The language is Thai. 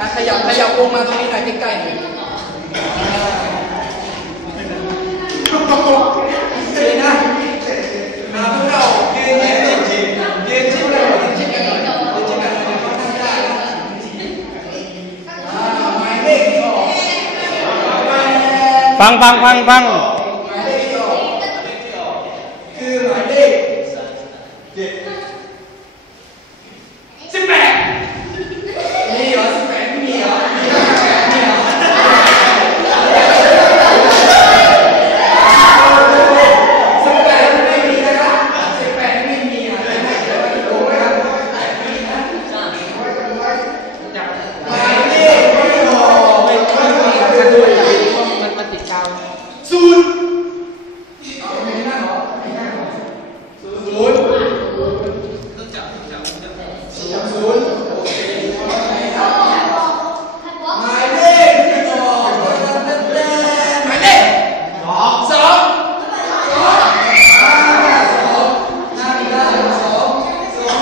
อะขยับขยับวงมาตรงนี้หน่อยใกล้ๆหน่อยอ่าดีนะมาพวกเรายืนยืนยืนยืนชิดกันยืนชิดกันหน่อยยืนชิดกันหน่อยเดี๋ยวเขานั่งได้นะอ่าหมายเลขที่ออกฟังฟังฟังฟังห xuống xuống xuống xuống